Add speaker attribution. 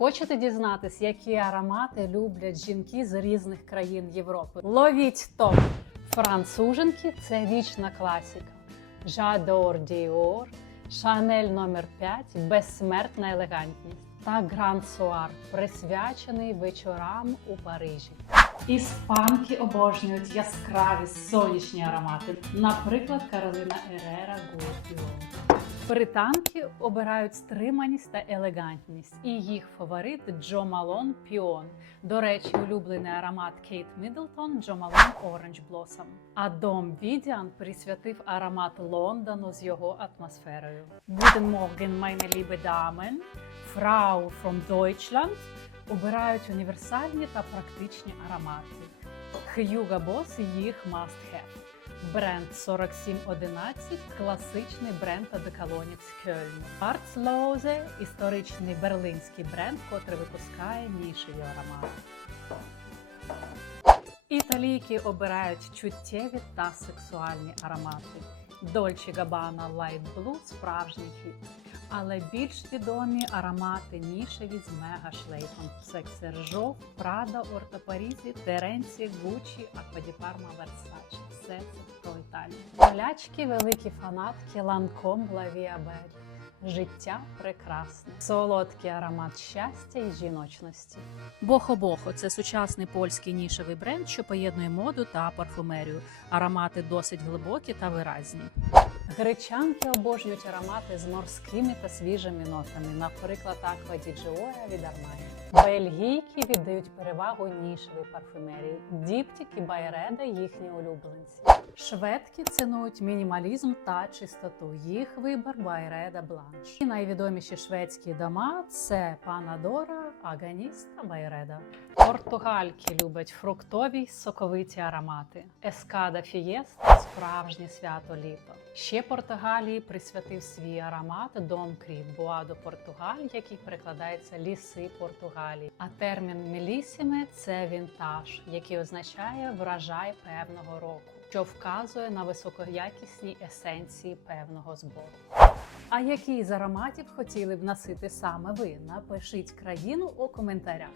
Speaker 1: Хочете дізнатись, які аромати люблять жінки з різних країн Європи? Ловіть топ! Француженки це вічна класіка. Жадор Діор, Шанель номер 5 безсмертна елегантність та Гранд Суар, присвячений вечорам у Парижі. Іспанки обожнюють яскраві сонячні аромати, наприклад, Каролина Ерера Гуфіо. Британки обирають стриманість та елегантність, і їх фаворит Джо Малон Піон. До речі, улюблений аромат Кейт Міддлтон Джо Малон Orange Blossom. А Дом Відіан присвятив аромат Лондону з його атмосферою. Guten Morgen, meine liebe Frau from Deutschland обирають універсальні та практичні аромати. Hugo Boss їх must have. Бренд 4711 класичний бренд одеколонів з Кельну. Арцлоузе історичний берлинський бренд, котрий випускає нішеві аромати. Італійки обирають чуттєві та сексуальні аромати. Dolce Gabbana Light Blue – справжній хіт. Але більш відомі аромати нішеві з мега-шлейфом. Це Сержо, Прада, Орто Парізі, Теренці, Гуччі, Аквадіпарма, Версачі. Все це про Італію. Полячки великі фанатки Ланком Лавіабель. Життя прекрасне, солодкий аромат щастя і жіночності. Бохо-бохо це сучасний польський нішевий бренд, що поєднує моду та парфумерію. Аромати досить глибокі та виразні. Гречанки обожнюють аромати з морськими та свіжими нотами, наприклад, Аква Ді від Армані. Бельгійки віддають перевагу нішевій парфумерії. Діптік і Байреда їхні улюбленці. Шведки цінують мінімалізм та чистоту. Їх вибір Байреда Бланш. І найвідоміші шведські дома це Панадора, Аганіст та Байреда. Португальки люблять фруктові соковиті аромати. Ескада Фієста справжнє свято літо. Португалії присвятив свій аромат Дом Кріп Буадо Португаль, який перекладається ліси Португалії. А термін мелісіме це вінтаж, який означає врожай певного року, що вказує на високоякісні есенції певного збору. А який з ароматів хотіли б носити саме ви? Напишіть країну у коментарях.